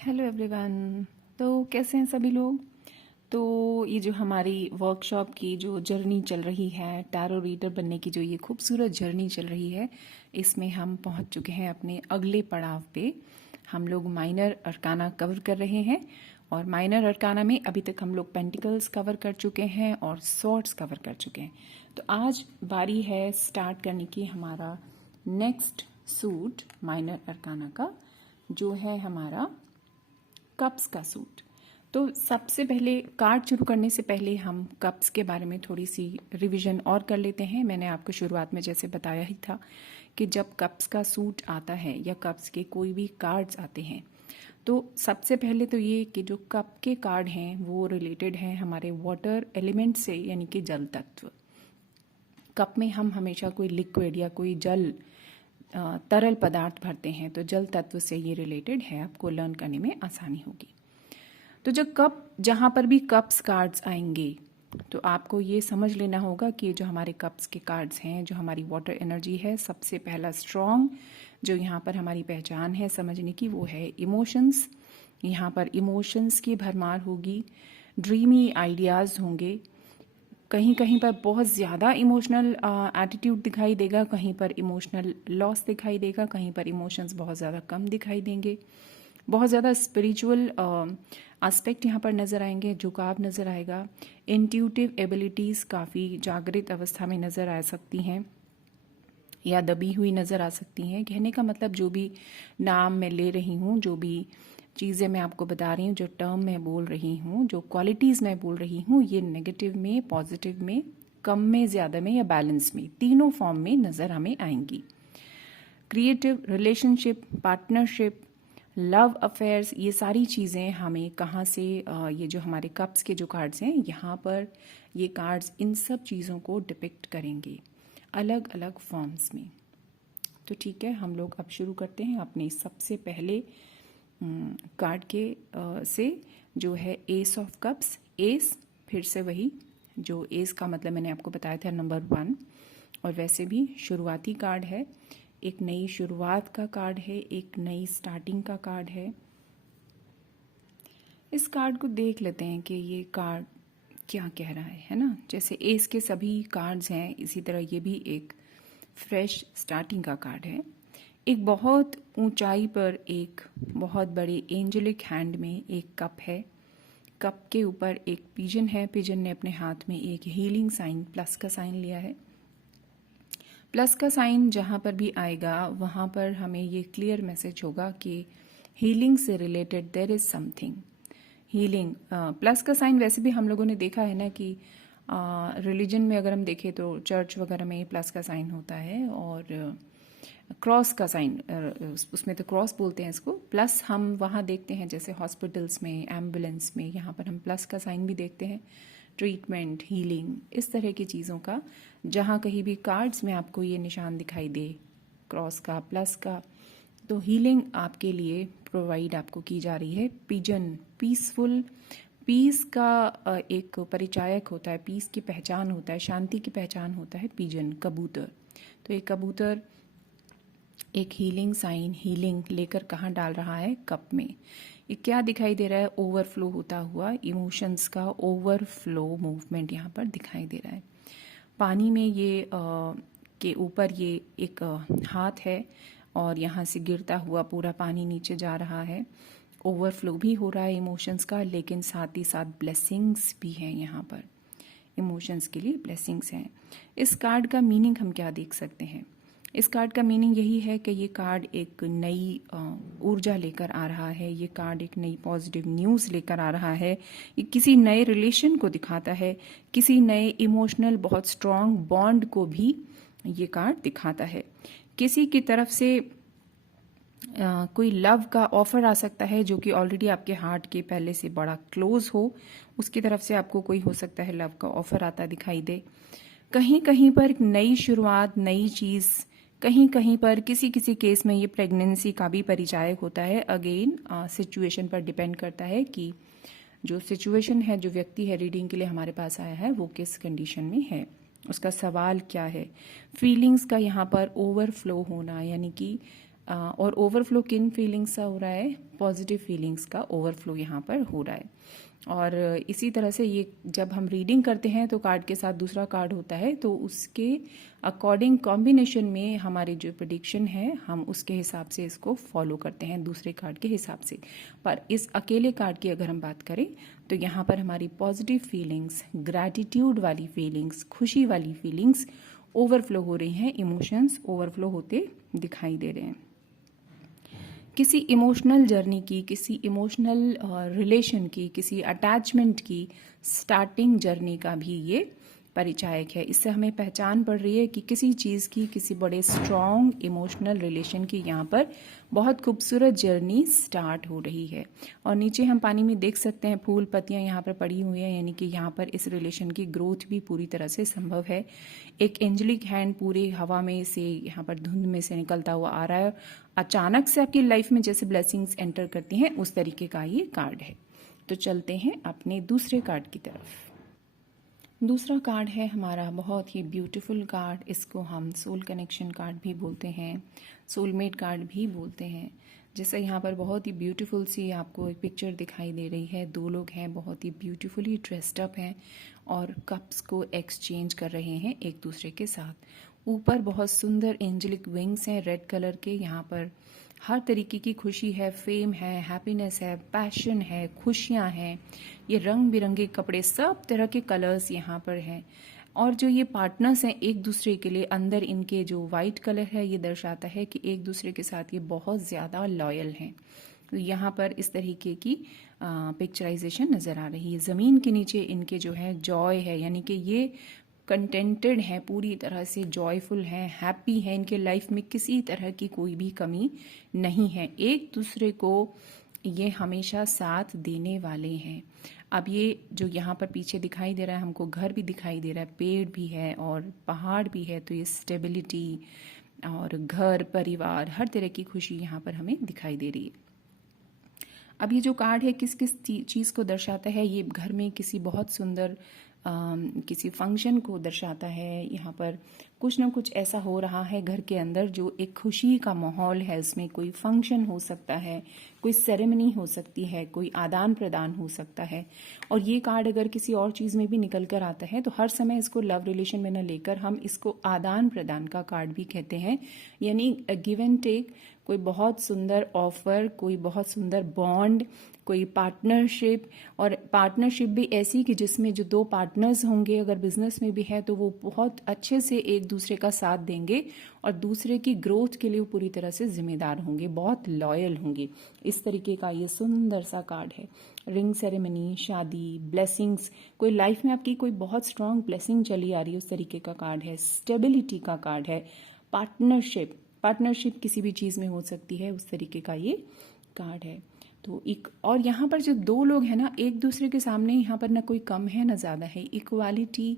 Hello everyone. तो कैसे हैं सभी लोग। तो ये जो हमारी वर्कशॉप की जो जर्नी चल रही है, टैरो रीडर बनने की जो ये खूबसूरत जर्नी चल रही है, इसमें हम पहुंच चुके हैं अपने अगले पड़ाव पे। हम लोग माइनर अरकाना कवर कर रहे हैं और माइनर अरकाना में अभी तक हम लोग पेंटिकल्स कवर कर चुके हैं और स्वॉर्ड्स कवर कर चुके हैं। तो आज बारी है स्टार्ट करने की हमारा नेक्स्ट सूट माइनर अरकाना का, जो है हमारा कप्स का सूट। तो सबसे पहले कार्ड शुरू करने से पहले हम कप्स के बारे में थोड़ी सी रिवीजन और कर लेते हैं। मैंने आपको शुरुआत में जैसे बताया ही था कि जब कप्स का सूट आता है या कप्स के कोई भी कार्ड्स आते हैं, तो सबसे पहले तो ये कि जो कप के कार्ड हैं वो रिलेटेड हैं हमारे वाटर एलिमेंट से, यानी कि जल तत्व। कप में हम हमेशा कोई लिक्विड या कोई जल तरल पदार्थ भरते हैं, तो जल तत्व से ये रिलेटेड है, आपको लर्न करने में आसानी होगी। तो जब कप, जहाँ पर भी कप्स कार्ड्स आएंगे तो आपको ये समझ लेना होगा कि जो हमारे कप्स के कार्ड्स हैं, जो हमारी वाटर एनर्जी है, सबसे पहला स्ट्रॉन्ग जो यहाँ पर हमारी पहचान है समझने की, वो है इमोशंस। यहाँ पर इमोशंस की भरमार होगी, ड्रीमी आइडियाज़ होंगे, कहीं कहीं पर बहुत ज़्यादा इमोशनल एटीट्यूड दिखाई देगा, कहीं पर इमोशनल लॉस दिखाई देगा, कहीं पर इमोशंस बहुत ज़्यादा कम दिखाई देंगे, बहुत ज़्यादा स्पिरिचुअल एस्पेक्ट यहाँ पर नज़र आएंगे, झुकाव नज़र आएगा, इंट्यूटिव एबिलिटीज़ काफ़ी जागृत अवस्था में नज़र आ सकती हैं या दबी हुई नज़र आ सकती हैं। कहने का मतलब जो भी नाम मैं ले रही हूँ, जो भी चीज़ें मैं आपको बता रही हूँ, जो टर्म मैं बोल रही हूँ, जो क्वालिटीज़ मैं बोल रही हूँ, ये नेगेटिव में, पॉजिटिव में, कम में, ज़्यादा में या बैलेंस में, तीनों फॉर्म में नज़र हमें आएंगी। Creative, relationship, partnership, love affairs, ये सारी चीज़ें हमें कहाँ से, ये जो हमारे कप्स के जो कार्ड्स हैं यहाँ पर, ये कार्ड्स इन सब चीज़ों को डिपिक्ट करेंगे अलग अलग फॉर्म्स में। तो ठीक है, हम लोग अब शुरू करते हैं अपने सबसे पहले कार्ड के से, जो है एस ऑफ कप्स। एस फिर से वही, जो एस का मतलब मैंने आपको बताया था नंबर 1, और वैसे भी शुरुआती कार्ड है, एक नई शुरुआत का कार्ड है, एक नई स्टार्टिंग का कार्ड है। इस कार्ड को देख लेते हैं कि ये कार्ड क्या कह रहा है ना। जैसे एस के सभी कार्ड्स हैं, इसी तरह ये भी एक फ्रेश स्टार्टिंग का कार्ड है। एक बहुत ऊंचाई पर एक बहुत बड़े एंजेलिक हैंड में एक कप है। कप के ऊपर एक पिजन है, पिजन ने अपने हाथ में एक हीलिंग साइन, प्लस का साइन लिया है। प्लस का साइन जहाँ पर भी आएगा वहाँ पर हमें ये क्लियर मैसेज होगा कि हीलिंग से related there is something. Healing, plus का साइन वैसे भी हम लोगों ने देखा है ना कि रिलीजन में अगर हम देखें तो चर्च वगैरह में प्लस का साइन होता है, और क्रॉस का साइन, उसमें तो क्रॉस बोलते हैं इसको। प्लस हम वहाँ देखते हैं जैसे हॉस्पिटल्स में, एम्बुलेंस में, यहाँ पर हम प्लस का साइन भी देखते हैं। ट्रीटमेंट, हीलिंग, इस तरह की चीज़ों का, जहाँ कहीं भी कार्ड्स में आपको ये निशान दिखाई दे क्रॉस का, प्लस का, तो हीलिंग आपके लिए प्रोवाइड आपको की जा रही है। पिजन, पीसफुल, पीस का एक परिचायक होता है, पीस की पहचान होता है, शांति की पहचान होता है पिजन, कबूतर। तो एक कबूतर एक हीलिंग साइन, हीलिंग लेकर कहाँ डाल रहा है, कप में। ये क्या दिखाई दे रहा है, ओवरफ्लो होता हुआ, इमोशंस का ओवरफ्लो मूवमेंट यहाँ पर दिखाई दे रहा है। पानी में ये के ऊपर ये एक हाथ है और यहाँ से गिरता हुआ पूरा पानी नीचे जा रहा है। ओवरफ्लो भी हो रहा है इमोशंस का, लेकिन साथ ही साथ ब्लेसिंग्स भी हैं यहाँ पर, इमोशंस के लिए ब्लेसिंग्स हैं। इस कार्ड का मीनिंग हम क्या देख सकते हैं, इस कार्ड का मीनिंग यही है कि ये कार्ड एक नई ऊर्जा लेकर आ रहा है, ये कार्ड एक नई पॉजिटिव न्यूज़ लेकर आ रहा है, ये किसी नए रिलेशन को दिखाता है, किसी नए इमोशनल बहुत स्ट्रॉन्ग बॉन्ड को भी ये कार्ड दिखाता है। किसी की तरफ से कोई लव का ऑफर आ सकता है जो कि ऑलरेडी आपके हार्ट के पहले से बड़ा क्लोज हो, उसकी तरफ से आपको कोई हो सकता है लव का ऑफर आता दिखाई दे। कहीं कहीं पर नई शुरुआत, नई चीज़, कहीं कहीं पर किसी किसी केस में ये प्रेगनेंसी का भी परिचायक होता है। अगेन सिचुएशन पर डिपेंड करता है कि जो सिचुएशन है, जो व्यक्ति है रीडिंग के लिए हमारे पास आया है, वो किस कंडीशन में है, उसका सवाल क्या है। फीलिंग्स का यहाँ पर ओवरफ्लो होना, यानी कि और ओवरफ्लो किन फीलिंग्स का हो रहा है? पॉजिटिव फीलिंग्स का ओवरफ्लो यहाँ पर हो रहा है। और इसी तरह से ये जब हम रीडिंग करते हैं तो कार्ड के साथ दूसरा कार्ड होता है, तो उसके अकॉर्डिंग कॉम्बिनेशन में हमारी जो प्रेडिक्शन है हम उसके हिसाब से इसको फॉलो करते हैं दूसरे कार्ड के हिसाब से। पर इस अकेले कार्ड की अगर हम बात करें तो यहाँ पर हमारी पॉजिटिव फीलिंग्स, ग्रैटिट्यूड वाली फीलिंग्स, खुशी वाली फीलिंग्स ओवरफ्लो हो रही हैं, इमोशंस ओवरफ्लो होते दिखाई दे रहे हैं। किसी इमोशनल जर्नी की, किसी इमोशनल रिलेशन की, किसी अटैचमेंट की स्टार्टिंग जर्नी का भी ये परिचायक है। इससे हमें पहचान पड़ रही है कि किसी चीज़ की, किसी बड़े स्ट्रॉन्ग इमोशनल रिलेशन की यहाँ पर बहुत खूबसूरत जर्नी स्टार्ट हो रही है। और नीचे हम पानी में देख सकते हैं फूल पत्तियाँ यहाँ पर पड़ी हुई हैं, यानी कि यहाँ पर इस रिलेशन की ग्रोथ भी पूरी तरह से संभव है। एक एंजलिक हैंड पूरे हवा में से, यहाँ पर धुंध में से निकलता हुआ आ रहा है। अचानक से आपकी लाइफ में जैसे ब्लेसिंग्स एंटर करती हैं उस तरीके का ये कार्ड है। तो चलते हैं अपने दूसरे कार्ड की तरफ। दूसरा कार्ड है हमारा बहुत ही ब्यूटीफुल कार्ड। इसको हम सोल कनेक्शन कार्ड भी बोलते हैं, सोलमेट कार्ड भी बोलते हैं। जैसे यहाँ पर बहुत ही ब्यूटीफुल सी आपको एक पिक्चर दिखाई दे रही है। दो लोग हैं, बहुत ही ब्यूटीफुली ड्रेस्ड अप हैं और कप्स को एक्सचेंज कर रहे हैं एक दूसरे के साथ। ऊपर बहुत सुंदर एंजेलिक विंग्स हैं रेड कलर के। यहाँ पर हर तरीके की खुशी है, फेम है, हैप्पीनेस है, पैशन है, खुशियाँ हैं। ये रंग बिरंगे कपड़े, सब तरह के कलर्स यहाँ पर हैं। और जो ये पार्टनर्स हैं एक दूसरे के लिए, अंदर इनके जो वाइट कलर है ये दर्शाता है कि एक दूसरे के साथ ये बहुत ज़्यादा लॉयल हैं। तो यहाँ पर इस तरीके की पिक्चराइजेशन नज़र आ रही है। ज़मीन के नीचे इनके जो है जॉय है, यानी कि ये कंटेंटेड हैं, पूरी तरह से जॉयफुल हैं, हैप्पी हैं। इनके लाइफ में किसी तरह की कोई भी कमी नहीं है। एक दूसरे को ये हमेशा साथ देने वाले हैं। अब ये जो यहाँ पर पीछे दिखाई दे रहा है, हमको घर भी दिखाई दे रहा है, पेड़ भी है और पहाड़ भी है। तो ये स्टेबिलिटी और घर परिवार, हर तरह की खुशी यहाँ पर हमें दिखाई दे रही है। अब ये जो कार्ड है किस किस चीज़ को दर्शाता है? ये घर में किसी बहुत सुंदर किसी फंक्शन को दर्शाता है। यहाँ पर कुछ ना कुछ ऐसा हो रहा है घर के अंदर जो एक खुशी का माहौल है। उसमें कोई फंक्शन हो सकता है, कोई सेरेमनी हो सकती है, कोई आदान प्रदान हो सकता है। और ये कार्ड अगर किसी और चीज़ में भी निकल कर आता है तो हर समय इसको लव रिलेशन में न लेकर हम इसको आदान प्रदान का कार्ड भी कहते हैं, यानी गिव एंड टेक। कोई बहुत सुंदर ऑफर, कोई बहुत सुंदर बॉन्ड, कोई पार्टनरशिप। और पार्टनरशिप भी ऐसी कि जिसमें जो दो पार्टनर्स होंगे, अगर बिजनेस में भी है तो वो बहुत अच्छे से एक दूसरे का साथ देंगे और दूसरे की ग्रोथ के लिए वो पूरी तरह से जिम्मेदार होंगे, बहुत लॉयल होंगे। इस तरीके का ये सुंदर सा कार्ड है। रिंग सेरेमनी, शादी, ब्लेसिंग्स, कोई लाइफ में आपकी कोई बहुत स्ट्रांग ब्लेसिंग चली आ रही है, उस तरीके का कार्ड है। स्टेबिलिटी का कार्ड है। पार्टनरशिप किसी भी चीज़ में हो सकती है, उस तरीके का ये कार्ड है। तो एक और यहाँ पर जो दो लोग हैं ना, एक दूसरे के सामने यहाँ पर ना कोई कम है ना ज़्यादा है। इक्वालिटी,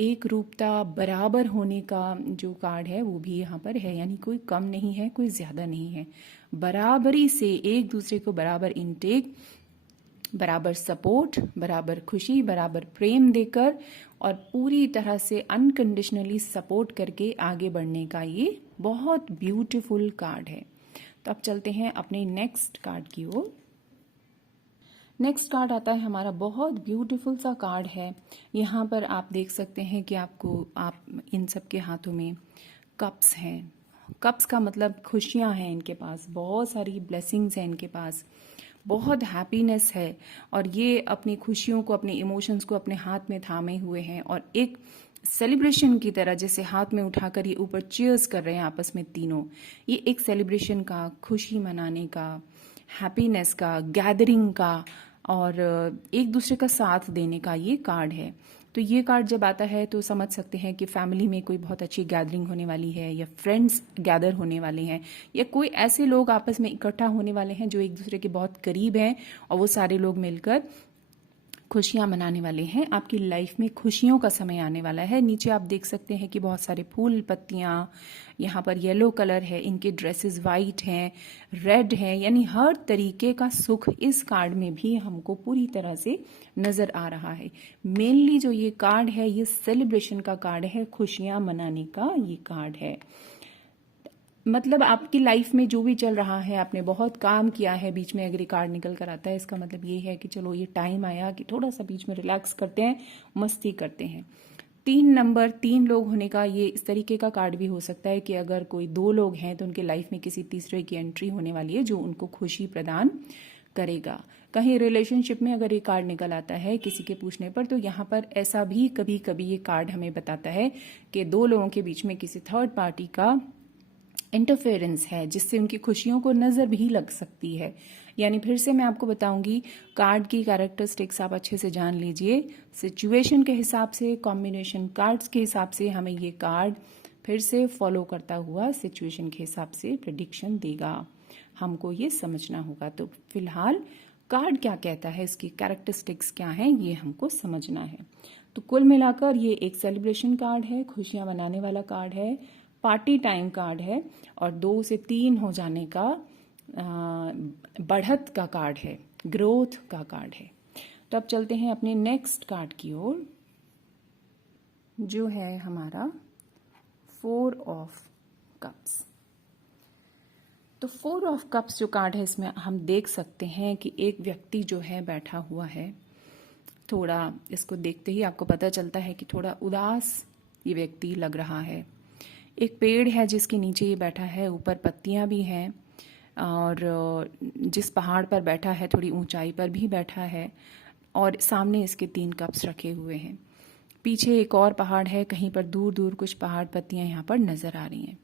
एक रूपता, बराबर होने का जो कार्ड है वो भी यहाँ पर है, यानी कोई कम नहीं है, कोई ज़्यादा नहीं है। बराबरी से एक दूसरे को बराबर इनटेक, बराबर सपोर्ट, बराबर खुशी, बराबर प्रेम देकर और पूरी तरह से अनकंडीशनली सपोर्ट करके आगे बढ़ने का ये बहुत ब्यूटीफुल कार्ड है। तो अब चलते हैं अपने नेक्स्ट कार्ड की ओर। नेक्स्ट कार्ड आता है हमारा, बहुत ब्यूटीफुल सा कार्ड है। यहाँ पर आप देख सकते हैं कि आप इन सब के हाथों में कप्स हैं। कप्स का मतलब खुशियाँ हैं इनके पास, बहुत सारी ब्लेसिंग्स हैं इनके पास, बहुत हैप्पीनेस है। और ये अपनी खुशियों को, अपने इमोशंस को अपने हाथ में थामे हुए हैं और एक सेलिब्रेशन की तरह जैसे हाथ में उठाकर ये ऊपर चीयर्स कर रहे हैं आपस में तीनों। ये एक सेलिब्रेशन का, खुशी मनाने का, हैप्पीनेस का, गैदरिंग का और एक दूसरे का साथ देने का ये कार्ड है। तो ये कार्ड जब आता है तो समझ सकते हैं कि फैमिली में कोई बहुत अच्छी गैदरिंग होने वाली है, या फ्रेंड्स गैदर होने वाले हैं, या कोई ऐसे लोग आपस में इकट्ठा होने वाले हैं जो एक दूसरे के बहुत करीब हैं और वो सारे लोग मिलकर खुशियाँ मनाने वाले हैं। आपकी लाइफ में खुशियों का समय आने वाला है। नीचे आप देख सकते हैं कि बहुत सारे फूल पत्तियाँ, यहाँ पर येलो कलर है, इनके ड्रेसेस वाइट हैं, रेड हैं, यानी हर तरीके का सुख इस कार्ड में भी हमको पूरी तरह से नज़र आ रहा है। मेनली जो ये कार्ड है ये सेलिब्रेशन का कार्ड है, खुशियाँ मनाने का ये कार्ड है। मतलब आपकी लाइफ में जो भी चल रहा है, आपने बहुत काम किया है, बीच में अगर ये कार्ड निकल कर आता है, इसका मतलब ये है कि चलो ये टाइम आया कि थोड़ा सा बीच में रिलैक्स करते हैं, मस्ती करते हैं। 3 नंबर, 3 लोग होने का ये इस तरीके का कार्ड भी हो सकता है कि अगर कोई 2 लोग हैं तो उनके लाइफ में किसी तीसरे की एंट्री होने वाली है जो उनको खुशी प्रदान करेगा। कहीं रिलेशनशिप में अगर ये कार्ड निकल आता है किसी के पूछने पर, तो यहाँ पर ऐसा भी कभी कभी ये कार्ड हमें बताता है कि 2 लोगों के बीच में किसी थर्ड पार्टी का इंटरफेरेंस है जिससे उनकी खुशियों को नज़र भी लग सकती है। यानी फिर से मैं आपको बताऊंगी, कार्ड की कैरेक्टरिस्टिक्स आप अच्छे से जान लीजिए। सिचुएशन के हिसाब से, कॉम्बिनेशन कार्ड्स के हिसाब से हमें ये कार्ड फिर से फॉलो करता हुआ सिचुएशन के हिसाब से प्रेडिक्शन देगा। हमको ये समझना होगा। तो फिलहाल कार्ड क्या कहता है, इसकी कैरेक्टरिस्टिक्स क्या हैं, ये हमको समझना है। तो कुल मिलाकर ये एक सेलिब्रेशन कार्ड है, खुशियां मनाने वाला कार्ड है, पार्टी टाइम कार्ड है और 2 से 3 हो जाने का बढ़त का कार्ड है, ग्रोथ का कार्ड है। तो अब चलते हैं अपने नेक्स्ट कार्ड की ओर, जो है हमारा 4 ऑफ कप्स। तो 4 ऑफ कप्स जो कार्ड है, इसमें हम देख सकते हैं कि एक व्यक्ति जो है बैठा हुआ है। थोड़ा इसको देखते ही आपको पता चलता है कि थोड़ा उदास ये व्यक्ति लग रहा है। एक पेड़ है जिसके नीचे ये बैठा है, ऊपर पत्तियां भी हैं और जिस पहाड़ पर बैठा है थोड़ी ऊंचाई पर भी बैठा है और सामने इसके 3 कप्स रखे हुए हैं। पीछे एक और पहाड़ है, कहीं पर दूर दूर कुछ पहाड़ पत्तियां यहाँ पर नजर आ रही हैं।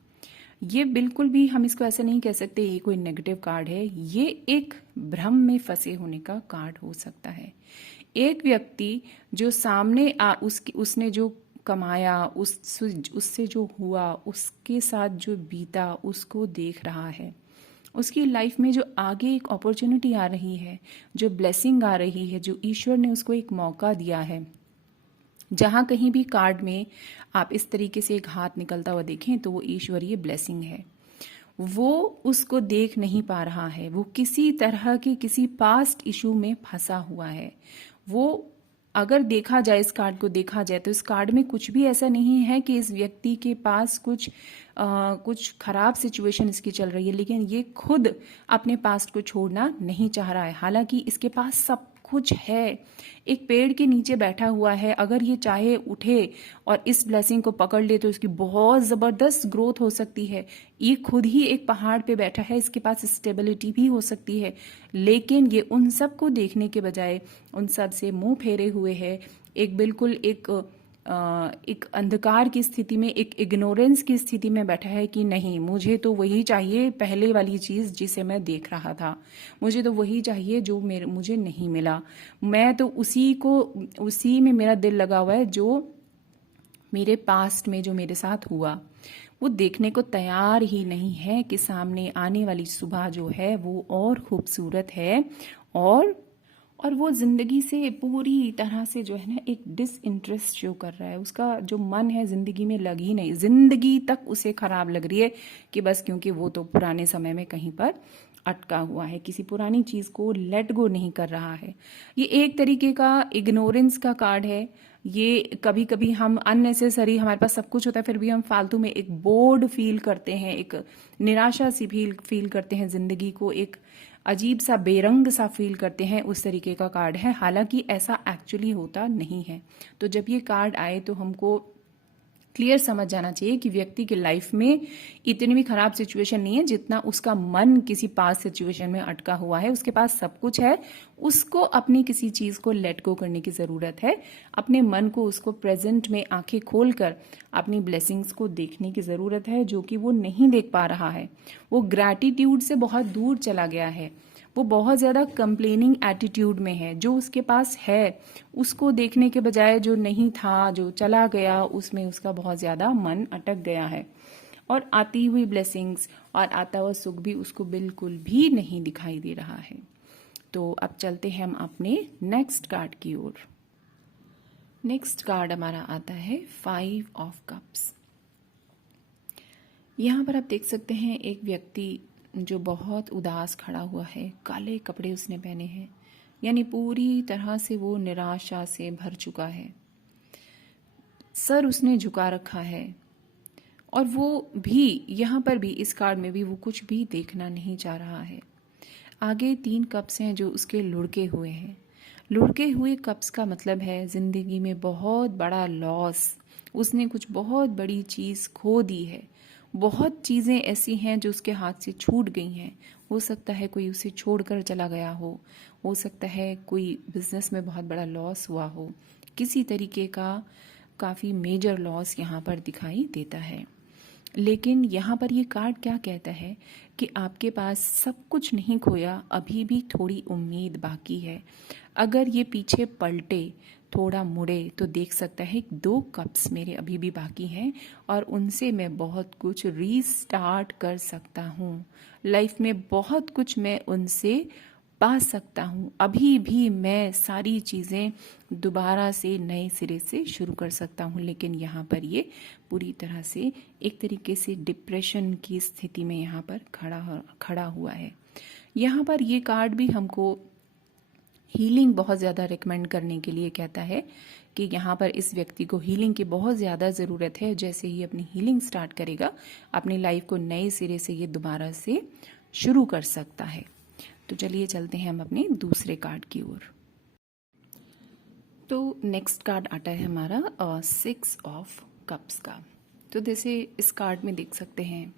ये बिल्कुल भी हम इसको ऐसे नहीं कह सकते ये कोई नेगेटिव कार्ड है, ये एक भ्रम में फंसे होने का कार्ड हो सकता है। एक व्यक्ति जो सामने उसने जो कमाया, उससे जो हुआ, उसके साथ जो बीता, उसको देख रहा है। उसकी लाइफ में जो आगे एक अपॉर्चुनिटी आ रही है, जो ब्लेसिंग आ रही है, जो ईश्वर ने उसको एक मौका दिया है। जहां कहीं भी कार्ड में आप इस तरीके से एक हाथ निकलता हुआ देखें तो वो ईश्वरीय ब्लेसिंग है। वो उसको देख नहीं पा रहा है, वो किसी तरह के किसी पास्ट इशू में फंसा हुआ है। वो अगर देखा जाए, इस कार्ड को देखा जाए तो इस कार्ड में कुछ भी ऐसा नहीं है कि इस व्यक्ति के पास कुछ खराब सिचुएशन इसकी चल रही है, लेकिन ये खुद अपने पास्ट को छोड़ना नहीं चाह रहा है। हालांकि इसके पास सब कुछ है, एक पेड़ के नीचे बैठा हुआ है, अगर ये चाहे उठे और इस ब्लेसिंग को पकड़ ले तो इसकी बहुत जबरदस्त ग्रोथ हो सकती है। ये खुद ही एक पहाड़ पे बैठा है, इसके पास स्टेबिलिटी भी हो सकती है, लेकिन ये उन सब को देखने के बजाय उन सब से मुंह फेरे हुए है। एक बिल्कुल एक अंधकार की स्थिति में, एक इग्नोरेंस की स्थिति में बैठा है कि नहीं, मुझे तो वही चाहिए, पहले वाली चीज जिसे मैं देख रहा था, मुझे तो वही चाहिए जो मुझे नहीं मिला। मैं तो उसी में मेरा दिल लगा हुआ है, जो मेरे पास्ट में जो मेरे साथ हुआ वो देखने को तैयार ही नहीं है कि सामने आने वाली सुबह जो है वो और खूबसूरत है और वो जिंदगी से पूरी तरह से जो है ना एक डिसइंटरेस्ट शो कर रहा है। उसका जो मन है जिंदगी में लग ही नहीं, जिंदगी तक उसे खराब लग रही है कि बस क्योंकि वो तो पुराने समय में कहीं पर अटका हुआ है, किसी पुरानी चीज को लेट गो नहीं कर रहा है। ये एक तरीके का इग्नोरेंस का कार्ड है। ये कभी कभी हम अननेसेसरी, हमारे पास सब कुछ होता है फिर भी हम फालतू में एक बोर्ड फील करते हैं, एक निराशा सी फील करते हैं, जिंदगी को एक अजीब सा बेरंग सा फील करते हैं, उस तरीके का कार्ड है। हालांकि ऐसा एक्चुअली होता नहीं है। तो जब ये कार्ड आए तो हमको क्लियर समझ जाना चाहिए कि व्यक्ति की लाइफ में इतनी भी खराब सिचुएशन नहीं है जितना उसका मन किसी पास सिचुएशन में अटका हुआ है। उसके पास सब कुछ है, उसको अपनी किसी चीज को लेट गो करने की जरूरत है। अपने मन को, उसको प्रेजेंट में आंखें खोलकर अपनी ब्लेसिंग्स को देखने की जरूरत है, जो कि वो नहीं देख पा रहा है। वो ग्रैटिट्यूड से बहुत दूर चला गया है, वो बहुत ज्यादा कंप्लेनिंग एटीट्यूड में है। जो उसके पास है उसको देखने के बजाय जो नहीं था, जो चला गया, उसमें उसका बहुत ज्यादा मन अटक गया है और आती हुई ब्लेसिंग्स और आता हुआ सुख भी उसको बिल्कुल भी नहीं दिखाई दे रहा है। तो अब चलते हैं हम अपने नेक्स्ट कार्ड की ओर। नेक्स्ट कार्ड हमारा आता है 5 ऑफ कप्स। यहाँ पर आप देख सकते हैं एक व्यक्ति जो बहुत उदास खड़ा हुआ है, काले कपड़े उसने पहने हैं, यानी पूरी तरह से वो निराशा से भर चुका है। सर उसने झुका रखा है और वो भी यहाँ पर भी इस कार्ड में भी वो कुछ भी देखना नहीं चाह रहा है। आगे 3 कप्स हैं जो उसके लुढ़के हुए हैं। लुढ़के हुए कप्स का मतलब है ज़िंदगी में बहुत बड़ा लॉस, उसने कुछ बहुत बड़ी चीज़ खो दी है। बहुत चीज़ें ऐसी हैं जो उसके हाथ से छूट गई हैं। हो सकता है कोई उसे छोड़कर चला गया हो सकता है कोई बिजनेस में बहुत बड़ा लॉस हुआ हो। किसी तरीके का काफ़ी मेजर लॉस यहाँ पर दिखाई देता है। लेकिन यहाँ पर ये कार्ड क्या कहता है कि आपके पास सब कुछ नहीं खोया, अभी भी थोड़ी उम्मीद बाकी है। अगर ये पीछे पलटे, थोड़ा मुड़े तो देख सकता है 2 कप्स मेरे अभी भी बाकी हैं और उनसे मैं बहुत कुछ रीस्टार्ट कर सकता हूँ। लाइफ में बहुत कुछ मैं उनसे पा सकता हूँ। अभी भी मैं सारी चीज़ें दोबारा से नए सिरे से शुरू कर सकता हूँ। लेकिन यहाँ पर ये पूरी तरह से एक तरीके से डिप्रेशन की स्थिति में यहाँ पर खड़ा हुआ है। यहाँ पर ये कार्ड भी हमको हीलिंग बहुत ज़्यादा रिकमेंड करने के लिए कहता है कि यहाँ पर इस व्यक्ति को हीलिंग की बहुत ज़्यादा ज़रूरत है। जैसे ही अपनी हीलिंग स्टार्ट करेगा, अपनी लाइफ को नए सिरे से ये दोबारा से शुरू कर सकता है। तो चलिए चलते हैं हम अपने दूसरे कार्ड की ओर। तो नेक्स्ट कार्ड आता है हमारा 6 ऑफ कप्स का। तो जैसे इस कार्ड में देख सकते हैं,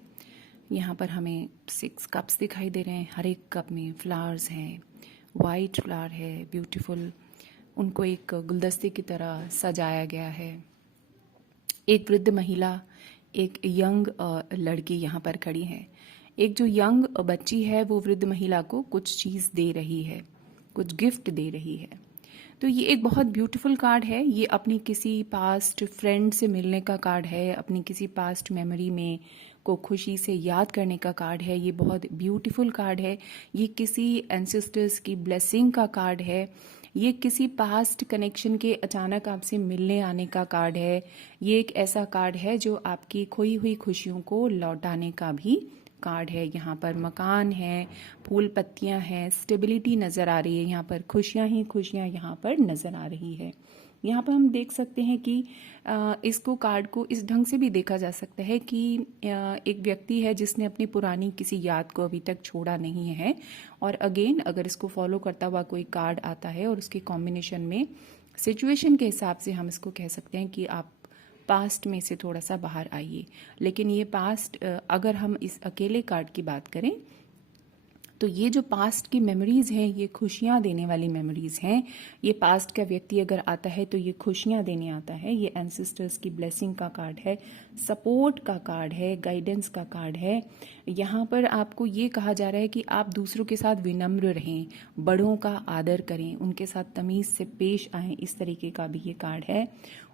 यहाँ पर हमें 6 कप्स दिखाई दे रहे हैं। हर एक कप में फ्लावर्स हैं, वाइट फ्लावर है, ब्यूटीफुल। उनको एक गुलदस्ते की तरह सजाया गया है। एक वृद्ध महिला, एक यंग लड़की यहाँ पर खड़ी है। एक जो यंग बच्ची है वो वृद्ध महिला को कुछ चीज़ दे रही है, कुछ गिफ्ट दे रही है। तो ये एक बहुत ब्यूटीफुल कार्ड है। ये अपनी किसी पास्ट फ्रेंड से मिलने का कार्ड है, अपनी किसी पास्ट मेमोरी में को खुशी से याद करने का कार्ड है। ये बहुत ब्यूटीफुल कार्ड है। ये किसी एंसेस्टर्स की ब्लेसिंग का कार्ड है। ये किसी पास्ट कनेक्शन के अचानक आपसे मिलने आने का कार्ड है। ये एक ऐसा कार्ड है जो आपकी खोई हुई खुशियों को लौटाने का भी कार्ड है। यहाँ पर मकान है, फूल पत्तियाँ हैं, स्टेबिलिटी नज़र आ रही है। यहाँ पर खुशियाँ ही खुशियाँ यहाँ पर नज़र आ रही है। यहाँ पर हम देख सकते हैं कि इसको कार्ड को इस ढंग से भी देखा जा सकता है कि एक व्यक्ति है जिसने अपनी पुरानी किसी याद को अभी तक छोड़ा नहीं है। और अगेन अगर इसको फॉलो करता हुआ कोई कार्ड आता है और उसके कॉम्बिनेशन में सिचुएशन के हिसाब से हम इसको कह सकते हैं कि आप पास्ट में से थोड़ा सा बाहर आइए। लेकिन ये पास्ट, अगर हम इस अकेले कार्ड की बात करें तो ये जो पास्ट की मेमोरीज़ हैं ये खुशियाँ देने वाली मेमोरीज़ हैं। ये पास्ट का व्यक्ति अगर आता है तो ये खुशियाँ देने आता है। ये एंसेस्टर्स की ब्लेसिंग का कार्ड है, सपोर्ट का कार्ड है, गाइडेंस का कार्ड है। यहाँ पर आपको ये कहा जा रहा है कि आप दूसरों के साथ विनम्र रहें, बड़ों का आदर करें, उनके साथ तमीज़ से पेश आएँ, इस तरीके का भी ये कार्ड है।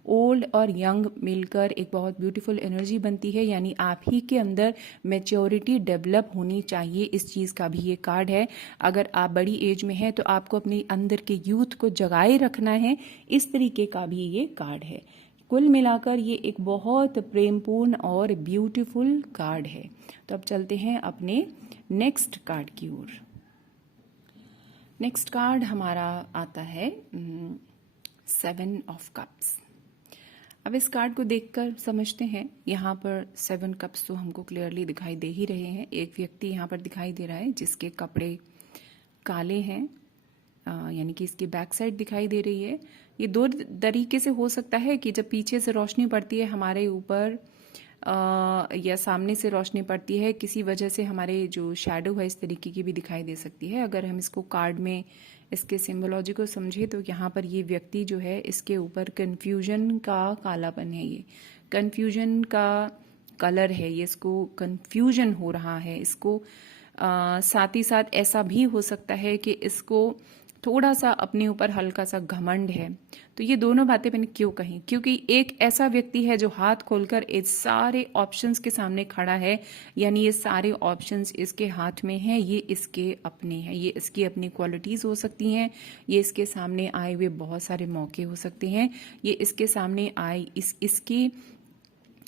ओल्ड और यंग मिलकर एक बहुत ब्यूटीफुल एनर्जी बनती है, यानी आप ही के अंदर मैच्योरिटी डेवलप होनी चाहिए, इस चीज़ का भी ये कार्ड है। अगर आप बड़ी एज में हैं तो आपको अपने अंदर के यूथ को जगाए रखना है, इस तरीके का भी ये कार्ड है। कुल मिलाकर ये एक बहुत प्रेमपूर्ण और ब्यूटीफुल कार्ड है। तो अब चलते हैं अपने नेक्स्ट कार्ड की ओर। नेक्स्ट कार्ड हमारा आता है 7 ऑफ कप्स। अब इस कार्ड को देखकर समझते हैं, यहाँ पर 7 कप्स तो हमको क्लियरली दिखाई दे ही रहे हैं। एक व्यक्ति यहाँ पर दिखाई दे रहा है जिसके कपड़े काले हैं, यानी कि इसकी बैक साइड दिखाई दे रही है। ये 2 तरीके से हो सकता है कि जब पीछे से रोशनी पड़ती है हमारे ऊपर या सामने से रोशनी पड़ती है, किसी वजह से हमारे जो शैडो है इस तरीके की भी दिखाई दे सकती है। अगर हम इसको कार्ड में इसके सिंबोलॉजी को समझे तो यहाँ पर ये व्यक्ति जो है इसके ऊपर कन्फ्यूजन का कालापन है, ये कन्फ्यूजन का कलर है, ये इसको कन्फ्यूजन हो रहा है। इसको साथ ही साथ ऐसा भी हो सकता है कि इसको थोड़ा सा अपने ऊपर हल्का सा घमंड है। तो ये दोनों बातें मैंने क्यों कही, क्योंकि एक ऐसा व्यक्ति है जो हाथ खोलकर इस सारे ऑप्शंस के सामने खड़ा है, यानी ये सारे ऑप्शंस इसके हाथ में हैं, ये इसके अपने हैं, ये इसकी अपनी क्वालिटीज़ हो सकती हैं, ये इसके सामने आए हुए बहुत सारे मौके हो सकते हैं, ये इसके सामने आए इसकी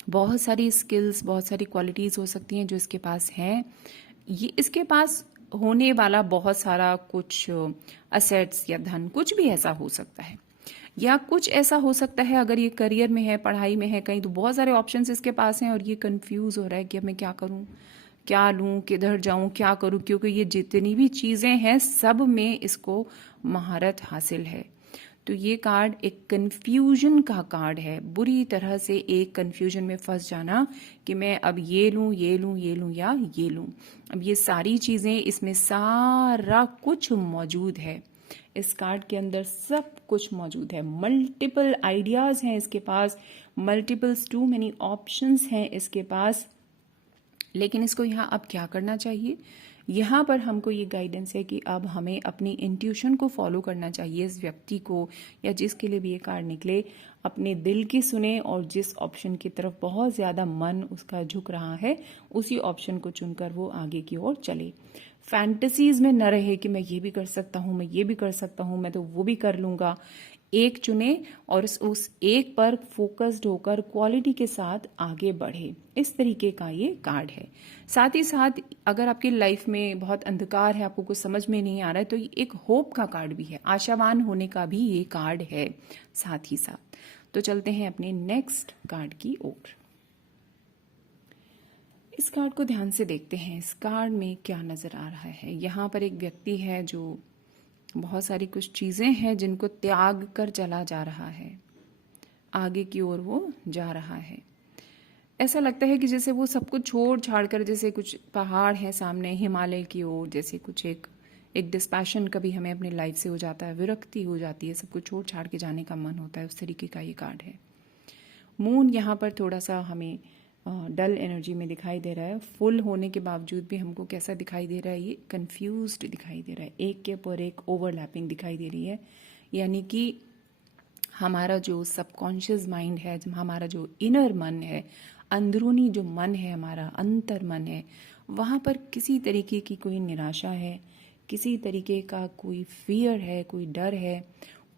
बहुत सारी स्किल्स, बहुत सारी क्वालिटीज़ हो सकती हैं जो इसके पास हैं। ये इसके पास होने वाला बहुत सारा कुछ असेट्स या धन, कुछ भी ऐसा हो सकता है। या कुछ ऐसा हो सकता है अगर ये करियर में है, पढ़ाई में है कहीं, तो बहुत सारे ऑप्शंस इसके पास हैं और ये कंफ्यूज हो रहा है कि अब मैं क्या करूं, क्या लूं, किधर जाऊं, क्या करूं, क्योंकि ये जितनी भी चीजें हैं सब में इसको महारत हासिल है। तो ये कार्ड एक कंफ्यूजन का कार्ड है, बुरी तरह से एक कंफ्यूजन में फंस जाना कि मैं अब ये लूं, ये लूं, ये लूं या ये लूं। अब ये सारी चीजें, इसमें सारा कुछ मौजूद है, इस कार्ड के अंदर सब कुछ मौजूद है। मल्टीपल आइडियाज हैं इसके पास, मल्टीपल्स टू मेनी ऑप्शंस हैं इसके पास। लेकिन इसको यहाँ अब क्या करना चाहिए, यहाँ पर हमको ये गाइडेंस है कि अब हमें अपनी इंट्यूशन को फॉलो करना चाहिए। इस व्यक्ति को या जिसके लिए भी ये कार्ड निकले, अपने दिल की सुने और जिस ऑप्शन की तरफ बहुत ज़्यादा मन उसका झुक रहा है उसी ऑप्शन को चुनकर वो आगे की ओर चले। फैंटेसीज में न रहे कि मैं ये भी कर सकता हूँ, मैं ये भी कर सकता हूँ, मैं तो वो भी कर लूँगा। एक चुने और उस एक पर फोकस्ड होकर क्वालिटी के साथ आगे बढ़े, इस तरीके का ये कार्ड है। साथ ही साथ अगर आपकी लाइफ में बहुत अंधकार है, आपको कुछ समझ में नहीं आ रहा है, तो ये एक होप का कार्ड भी है, आशावान होने का भी ये कार्ड है साथ ही साथ। तो चलते हैं अपने नेक्स्ट कार्ड की ओर। इस कार्ड को ध्यान से देखते हैं, इस कार्ड में क्या नजर आ रहा है। यहाँ पर एक व्यक्ति है जो बहुत सारी कुछ चीजें हैं जिनको त्याग कर चला जा रहा है, आगे की ओर वो जा रहा है। ऐसा लगता है कि जैसे वो सब कुछ छोड़ छाड़ कर, जैसे कुछ पहाड़ है सामने हिमालय की ओर, जैसे कुछ एक डिस्पैशन कभी हमें अपनी लाइफ से हो जाता है, विरक्ति हो जाती है, सब कुछ छोड़ छाड़ के जाने का मन होता है, उस तरीके का ये कार्ड है। मून यहाँ पर थोड़ा सा हमें डल एनर्जी में दिखाई दे रहा है, फुल होने के बावजूद भी हमको कैसा दिखाई दे रहा है, ये कंफ्यूज्ड दिखाई दे रहा है, एक के ऊपर एक ओवरलैपिंग दिखाई दे रही है। यानी कि हमारा जो सबकॉन्शियस माइंड है, हमारा जो इनर मन है, अंदरूनी जो मन है, हमारा अंतर मन है, वहाँ पर किसी तरीके की कोई निराशा है, किसी तरीके का कोई फियर है, कोई डर है,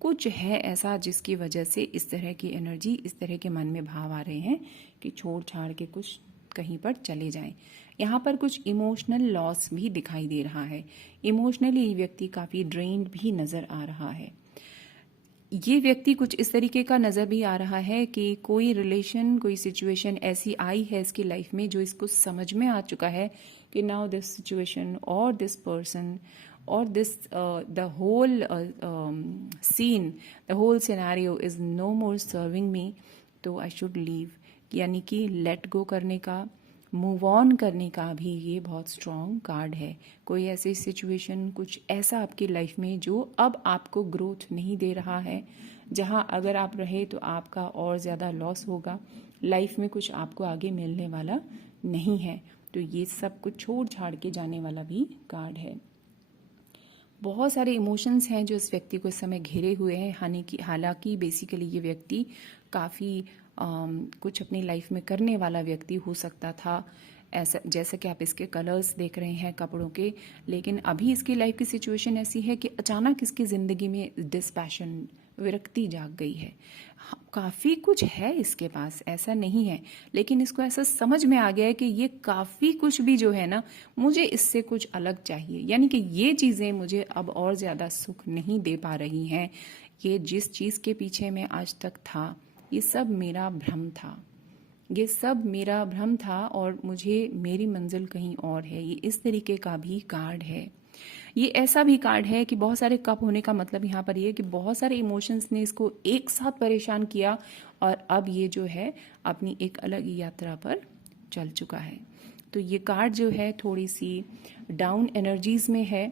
कुछ है ऐसा जिसकी वजह से इस तरह की एनर्जी, इस तरह के मन में भाव आ रहे हैं कि छोड़ छाड़ के कुछ कहीं पर चले जाएं। यहाँ पर कुछ इमोशनल लॉस भी दिखाई दे रहा है, इमोशनली ये व्यक्ति काफ़ी ड्रेन्ड भी नज़र आ रहा है। ये व्यक्ति कुछ इस तरीके का नज़र भी आ रहा है कि कोई रिलेशन, कोई सिचुएशन ऐसी आई है इसकी लाइफ में जो इसको समझ में आ चुका है कि नाउ दिस सिचुएशन और this person or this the whole scene, the whole scenario is no more serving me, तो I should leave। यानी कि लेट गो करने का, मूव ऑन करने का भी ये बहुत स्ट्रॉन्ग कार्ड है। कोई ऐसी सिचुएशन, कुछ ऐसा आपकी लाइफ में जो अब आपको ग्रोथ नहीं दे रहा है, जहाँ अगर आप रहे तो आपका और ज़्यादा लॉस होगा, लाइफ में कुछ आपको आगे मिलने वाला नहीं है, तो ये सब कुछ छोड़ छाड़ के जाने वाला भी कार्ड है। बहुत सारे इमोशंस हैं जो इस व्यक्ति को इस समय घेरे हुए हैं। हालांकि बेसिकली ये व्यक्ति काफ़ी कुछ अपनी लाइफ में करने वाला व्यक्ति हो सकता था, ऐसा जैसे कि आप इसके कलर्स देख रहे हैं कपड़ों के। लेकिन अभी इसकी लाइफ की सिचुएशन ऐसी है कि अचानक इसकी ज़िंदगी में डिस्पैशन, विरक्ति जाग गई है। काफ़ी कुछ है इसके पास, ऐसा नहीं है, लेकिन इसको ऐसा समझ में आ गया है कि ये काफ़ी कुछ भी जो है ना, मुझे इससे कुछ अलग चाहिए। यानी कि ये चीज़ें मुझे अब और ज़्यादा सुख नहीं दे पा रही हैं। ये जिस चीज़ के पीछे मैं आज तक था, ये सब मेरा भ्रम था, ये सब मेरा भ्रम था और मुझे मेरी मंजिल कहीं और है। ये इस तरीके का भी कार्ड है। ये ऐसा भी कार्ड है कि बहुत सारे कप होने का मतलब यहाँ पर ये कि बहुत सारे इमोशंस ने इसको एक साथ परेशान किया और अब ये जो है अपनी एक अलग यात्रा पर चल चुका है। तो ये कार्ड जो है थोड़ी सी डाउन एनर्जीज में है।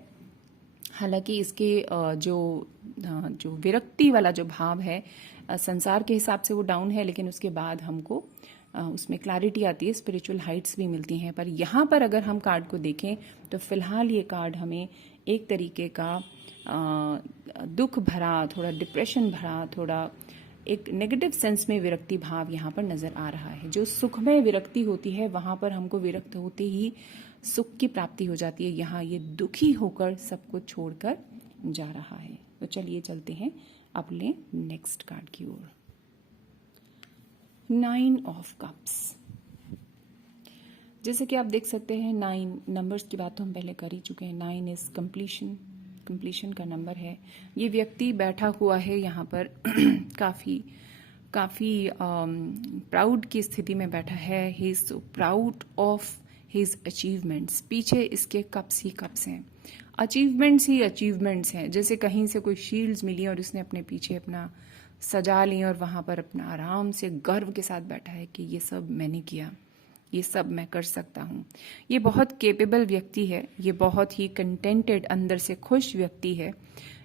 हालांकि इसके जो विरक्ति वाला जो भाव है, संसार के हिसाब से वो डाउन है, लेकिन उसके बाद हमको उसमें क्लैरिटी आती है, स्पिरिचुअल हाइट्स भी मिलती हैं। पर यहाँ पर अगर हम कार्ड को देखें तो फिलहाल ये कार्ड हमें एक तरीके का दुख भरा, थोड़ा डिप्रेशन भरा, थोड़ा एक नेगेटिव सेंस में विरक्ति भाव यहाँ पर नजर आ रहा है। जो सुखमय विरक्ति होती है वहाँ पर हमको विरक्त होते ही सुख की प्राप्ति हो जाती है, यहाँ ये दुखी होकर सब कुछ छोड़कर जा रहा है। तो चलिए चलते हैं अपने नेक्स्ट कार्ड की ओर। 9 ऑफ कप्स। जैसे कि आप देख सकते हैं 9 नंबर्स की बात तो हम पहले कर ही चुके हैं। 9 इज कंप्लीशन, कंप्लीशन का नंबर है। ये व्यक्ति बैठा हुआ है यहाँ पर काफ़ी काफ़ी प्राउड की स्थिति में बैठा है। He is so proud of his achievements. पीछे इसके कप्स ही कप्स हैं, अचीवमेंट्स ही अचीवमेंट्स हैं। जैसे कहीं से कोई शील्ड्स मिली और उसने अपने पीछे अपना सजा ली और वहाँ पर अपना आराम से गर्व के साथ बैठा है कि ये सब मैंने किया, ये सब मैं कर सकता हूँ। ये बहुत केपेबल व्यक्ति है, ये बहुत ही कंटेंटेड, अंदर से खुश व्यक्ति है।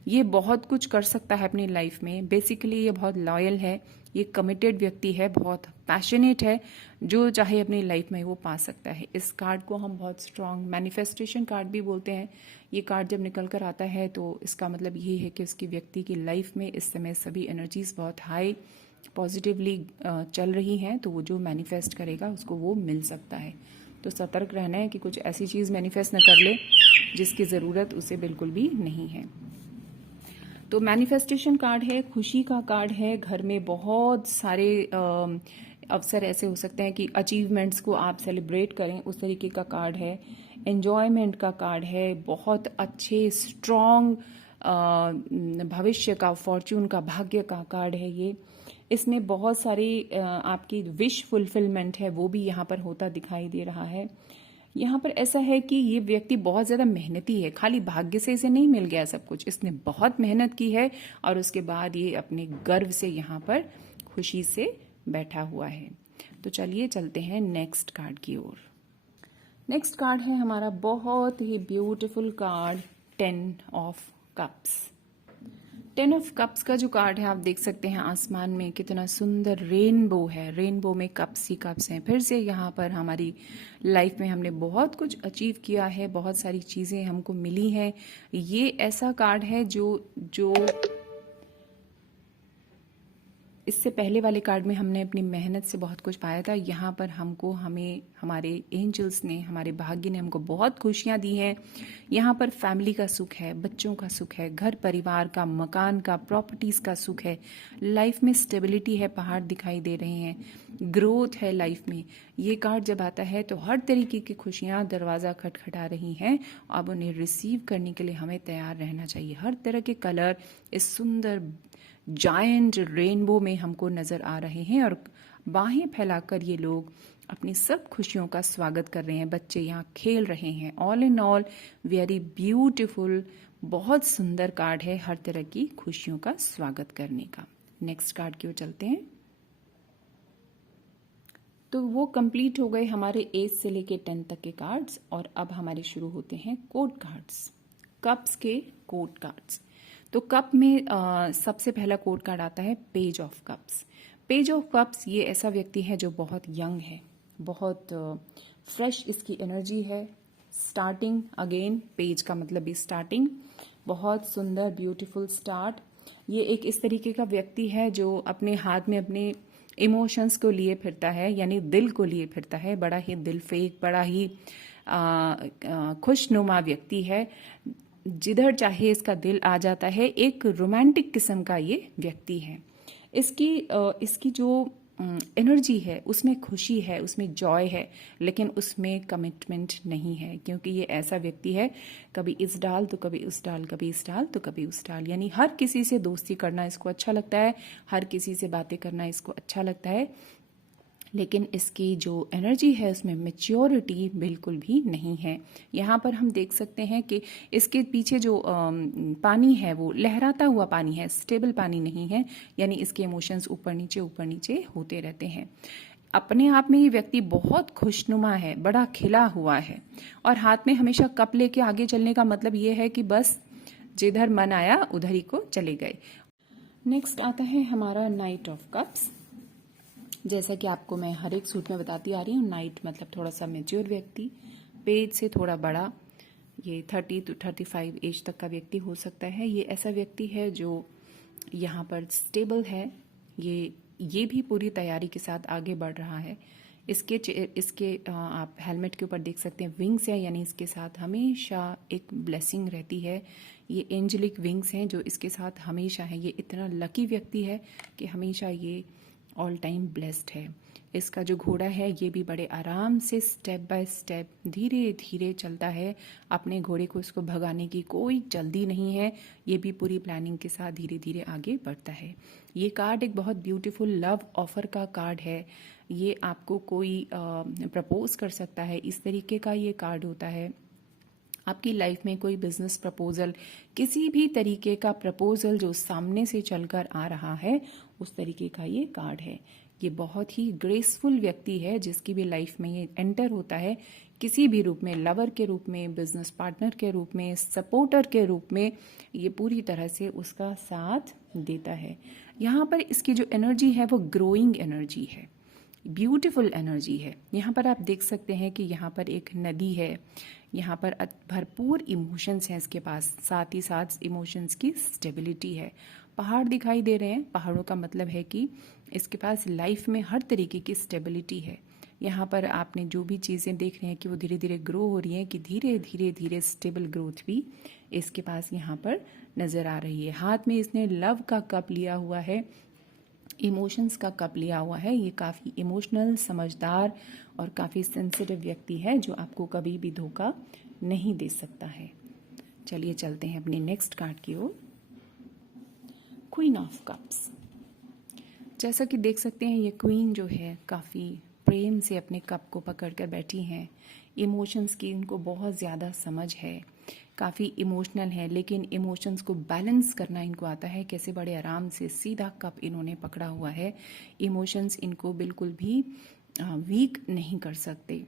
ये बहुत कुछ कर सकता है अपनी लाइफ में। बेसिकली ये बहुत लॉयल है, ये कमिटेड व्यक्ति है, बहुत पैशनेट है। जो चाहे अपनी लाइफ में वो पा सकता है। इस कार्ड को हम बहुत स्ट्रांग मैनिफेस्टेशन कार्ड भी बोलते हैं। ये कार्ड जब निकल कर आता है तो इसका मतलब यही है कि उसकी व्यक्ति की लाइफ में इस समय सभी एनर्जीज बहुत हाई पॉजिटिवली चल रही हैं, तो वो जो मैनिफेस्ट करेगा उसको वो मिल सकता है। तो सतर्क रहना है कि कुछ ऐसी चीज़ मैनिफेस्ट न कर ले जिसकी ज़रूरत उसे बिल्कुल भी नहीं है। तो मैनिफेस्टेशन कार्ड है, खुशी का कार्ड है। घर में बहुत सारे अवसर ऐसे हो सकते हैं कि अचीवमेंट्स को आप सेलिब्रेट करें, उस तरीके का कार्ड है। एन्जॉयमेंट का कार्ड है, बहुत अच्छे स्ट्रॉन्ग भविष्य का, फॉर्च्यून का, भाग्य का कार्ड है ये। इसमें बहुत सारी आपकी विश फुलफिलमेंट है वो भी यहाँ पर होता दिखाई दे रहा है। यहाँ पर ऐसा है कि ये व्यक्ति बहुत ज़्यादा मेहनती है, खाली भाग्य से इसे नहीं मिल गया सब कुछ, इसने बहुत मेहनत की है और उसके बाद ये अपने गर्व से यहाँ पर खुशी से बैठा हुआ है। तो चलिए चलते हैं नेक्स्ट कार्ड की ओर। नेक्स्ट कार्ड है हमारा बहुत ही beautiful card, 10 of cups. 10 of cups का जो कार्ड है आप देख सकते हैं आसमान में कितना सुंदर रेनबो है, रेनबो में कप्स ही कप्स हैं। फिर से यहाँ पर हमारी लाइफ में हमने बहुत कुछ अचीव किया है, बहुत सारी चीज़ें हमको मिली हैं। ये ऐसा कार्ड है जो इससे पहले वाले कार्ड में हमने अपनी मेहनत से बहुत कुछ पाया था। यहाँ पर हमें हमारे एंजल्स ने, हमारे भाग्य ने हमको बहुत खुशियाँ दी हैं। यहाँ पर फैमिली का सुख है, बच्चों का सुख है, घर परिवार का, मकान का, प्रॉपर्टीज़ का सुख है। लाइफ में स्टेबिलिटी है, पहाड़ दिखाई दे रहे हैं, ग्रोथ है लाइफ में। ये कार्ड जब आता है तो हर तरीके की खुशियाँ दरवाज़ा खटखटा रही हैं। अब उन्हें रिसीव करने के लिए हमें तैयार रहना चाहिए। हर तरह के कलर इस सुंदर जायंट रेनबो में हमको नज़र आ रहे हैं और बाहें फैलाकर ये लोग अपनी सब खुशियों का स्वागत कर रहे हैं। बच्चे यहाँ खेल रहे हैं। All in all very beautiful, बहुत सुंदर कार्ड है हर तरह की खुशियों का स्वागत करने का। नेक्स्ट कार्ड की ओर चलते हैं। तो वो कंप्लीट हो गए हमारे 8 से लेके 10 तक के कार्ड्स और अब हमारे शुरू होते हैं कोड कार्ड्स, कप्स के कोड कार्ड्स। तो कप में सबसे पहला कोड कार्ड आता है page of cups. Page of cups ये ऐसा व्यक्ति है जो बहुत यंग है, बहुत फ्रेश इसकी एनर्जी है। स्टार्टिंग अगेन, पेज का मतलब भी स्टार्टिंग, बहुत सुंदर ब्यूटीफुल स्टार्ट। ये एक इस तरीके का व्यक्ति है जो अपने हाथ में अपने इमोशंस को लिए फिरता है, यानी दिल को लिए फिरता है। बड़ा ही दिल फेक, बड़ा ही खुशनुमा व्यक्ति है, जिधर चाहे इसका दिल आ जाता है। एक रोमांटिक किस्म का ये व्यक्ति है। इसकी जो एनर्जी है उसमें खुशी है, उसमें जॉय है, लेकिन उसमें कमिटमेंट नहीं है, क्योंकि ये ऐसा व्यक्ति है कभी इस डाल तो कभी उस डाल, कभी इस डाल तो कभी उस डाल। यानी हर किसी से दोस्ती करना इसको अच्छा लगता है, हर किसी से बातें करना इसको अच्छा लगता है, लेकिन इसकी जो एनर्जी है उसमें मैच्योरिटी बिल्कुल भी नहीं है। यहाँ पर हम देख सकते हैं कि इसके पीछे जो पानी है वो लहराता हुआ पानी है, स्टेबल पानी नहीं है। यानी इसके इमोशंस ऊपर नीचे होते रहते हैं। अपने आप में ये व्यक्ति बहुत खुशनुमा है, बड़ा खिला हुआ है और हाथ में हमेशा कप लेके आगे चलने का मतलब ये है कि बस जिधर मन आया उधर ही को चले गए। नेक्स्ट आता है हमारा नाइट ऑफ कप्स। जैसा कि आपको मैं हर एक सूट में बताती आ रही हूँ, नाइट मतलब थोड़ा सा मेच्योर व्यक्ति, पेज से थोड़ा बड़ा, ये 30 to 35 एज तक का व्यक्ति हो सकता है। ये ऐसा व्यक्ति है जो यहाँ पर स्टेबल है, ये भी पूरी तैयारी के साथ आगे बढ़ रहा है। इसके आप हेलमेट के ऊपर देख सकते हैं विंग्स है, यानी इसके साथ हमेशा एक ब्लेसिंग रहती है। ये एंजेलिक विंग्स हैं जो इसके साथ हमेशा है। ये इतना लकी व्यक्ति है कि हमेशा ये ऑल टाइम ब्लेस्ड है। इसका जो घोड़ा है ये भी बड़े आराम से स्टेप बाय स्टेप धीरे धीरे चलता है। अपने घोड़े को इसको भगाने की कोई जल्दी नहीं है, ये भी पूरी प्लानिंग के साथ धीरे धीरे आगे बढ़ता है। ये कार्ड एक बहुत ब्यूटीफुल लव ऑफर का कार्ड है। ये आपको कोई प्रपोज कर सकता है, इस तरीके का ये कार्ड होता है। आपकी लाइफ में कोई बिजनेस प्रपोजल, किसी भी तरीके का प्रपोजल जो सामने से चलकर आ रहा है, उस तरीके का ये कार्ड है। ये बहुत ही ग्रेसफुल व्यक्ति है जिसकी भी लाइफ में ये एंटर होता है, किसी भी रूप में, लवर के रूप में, बिजनेस पार्टनर के रूप में, सपोर्टर के रूप में, ये पूरी तरह से उसका साथ देता है। यहाँ पर इसकी जो एनर्जी है वो ग्रोइंग एनर्जी है, ब्यूटीफुल एनर्जी है। यहाँ पर आप देख सकते हैं कि यहाँ पर एक नदी है, यहाँ पर भरपूर इमोशंस हैं इसके पास, साथ ही साथ इमोशंस की स्टेबिलिटी है। पहाड़ दिखाई दे रहे हैं, पहाड़ों का मतलब है कि इसके पास लाइफ में हर तरीके की स्टेबिलिटी है। यहाँ पर आपने जो भी चीज़ें देख रहे हैं कि वो धीरे धीरे ग्रो हो रही हैं, कि धीरे धीरे धीरे स्टेबल ग्रोथ भी इसके पास यहाँ पर नज़र आ रही है। हाथ में इसने लव का कप लिया हुआ है, इमोशंस का कप लिया हुआ है। ये काफ़ी इमोशनल, समझदार और काफ़ी सेंसिटिव व्यक्ति है जो आपको कभी भी धोखा नहीं दे सकता है। चलिए चलते हैं अपने नेक्स्ट कार्ड की ओर। Queen of cups. जैसा कि देख सकते हैं ये क्वीन जो है काफ़ी प्रेम से अपने कप को पकड़कर बैठी हैं। इमोशंस की इनको बहुत ज़्यादा समझ है, काफ़ी इमोशनल है, लेकिन इमोशंस को बैलेंस करना इनको आता है। कैसे बड़े आराम से सीधा कप इन्होंने पकड़ा हुआ है। इमोशंस इनको बिल्कुल भी वीक नहीं कर सकते।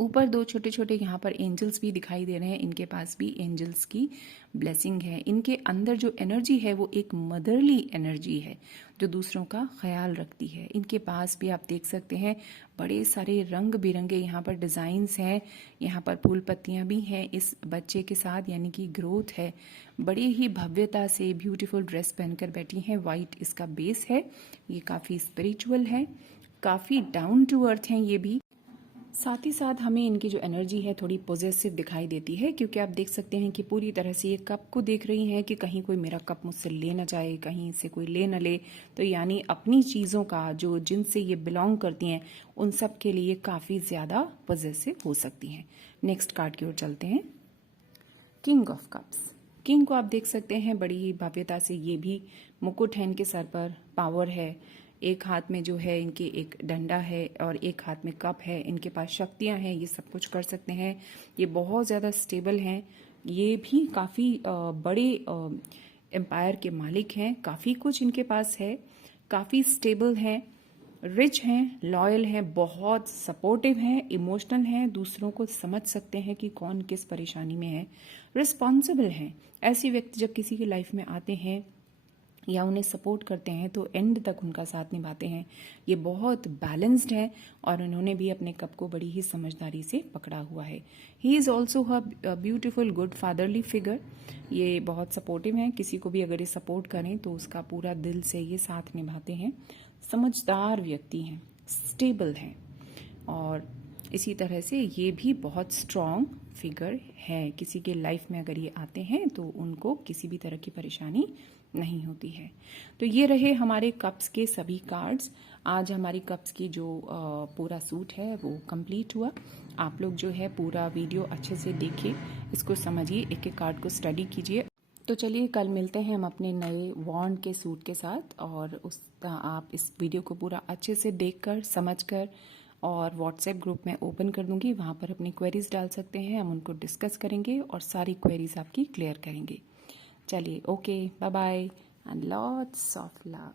ऊपर दो छोटे छोटे यहाँ पर एंजल्स भी दिखाई दे रहे हैं, इनके पास भी एंजल्स की ब्लेसिंग है। इनके अंदर जो एनर्जी है वो एक मदरली एनर्जी है जो दूसरों का ख्याल रखती है। इनके पास भी आप देख सकते हैं बड़े सारे रंग बिरंगे यहाँ पर डिज़ाइंस हैं, यहाँ पर फूल पत्तियाँ भी हैं इस बच्चे के साथ, यानी कि ग्रोथ है। बड़ी ही भव्यता से ब्यूटीफुल ड्रेस पहनकर बैठी हैं, वाइट इसका बेस है। ये काफ़ी स्पिरिचुअल है, काफ़ी डाउन टू अर्थ हैं ये भी। साथ ही साथ हमें इनकी जो एनर्जी है थोड़ी पॉजिटिव दिखाई देती है, क्योंकि आप देख सकते हैं कि पूरी तरह से ये कप को देख रही हैं कि कहीं कोई मेरा कप मुझसे ले ना जाए, कहीं इसे कोई ले ना ले। तो यानी अपनी चीज़ों का जो जिनसे ये बिलोंग करती हैं उन सब के लिए काफ़ी ज़्यादा पॉजिटिव हो सकती हैं। नेक्स्ट कार्ड की ओर चलते हैं। King of cups. किंग को आप देख सकते हैं बड़ी ही भव्यता से, ये भी मुकुट है इनके सर पर, पावर है। एक हाथ में जो है इनके एक डंडा है और एक हाथ में कप है। इनके पास शक्तियां हैं, ये सब कुछ कर सकते हैं। ये बहुत ज़्यादा स्टेबल हैं। ये भी काफ़ी बड़े एम्पायर के मालिक हैं। काफ़ी कुछ इनके पास है, काफ़ी स्टेबल हैं, रिच हैं, लॉयल हैं, बहुत सपोर्टिव हैं, इमोशनल हैं, दूसरों को समझ सकते हैं कि कौन किस परेशानी में है, रिस्पॉन्सिबल हैं। ऐसे व्यक्ति जब किसी की लाइफ में आते हैं या उन्हें सपोर्ट करते हैं तो एंड तक उनका साथ निभाते हैं। ये बहुत बैलेंस्ड है और उन्होंने भी अपने कप को बड़ी ही समझदारी से पकड़ा हुआ है। He is also a beautiful good fatherly figure. ये बहुत सपोर्टिव हैं, किसी को भी अगर ये सपोर्ट करें तो उसका पूरा दिल से ये साथ निभाते हैं। समझदार व्यक्ति हैं, स्टेबल हैं और इसी तरह से ये भी बहुत स्ट्रॉन्ग फिगर है। किसी के लाइफ में अगर ये आते हैं तो उनको किसी भी तरह की परेशानी नहीं होती है। तो ये रहे हमारे कप्स के सभी कार्ड्स। आज हमारी कप्स की जो पूरा सूट है वो कंप्लीट हुआ। आप लोग जो है पूरा वीडियो अच्छे से देखिए, इसको समझिए, एक एक कार्ड को स्टडी कीजिए। तो चलिए कल मिलते हैं हम अपने नए वॉन्ड के सूट के साथ, और आप इस वीडियो को पूरा अच्छे से देखकर समझकर और व्हाट्सएप ग्रुप में ओपन कर दूंगी, वहाँ पर अपनी क्वेरीज डाल सकते हैं, हम उनको डिस्कस करेंगे और सारी क्वेरीज आपकी क्लियर करेंगे। चलिए okay, bye bye and lots of love.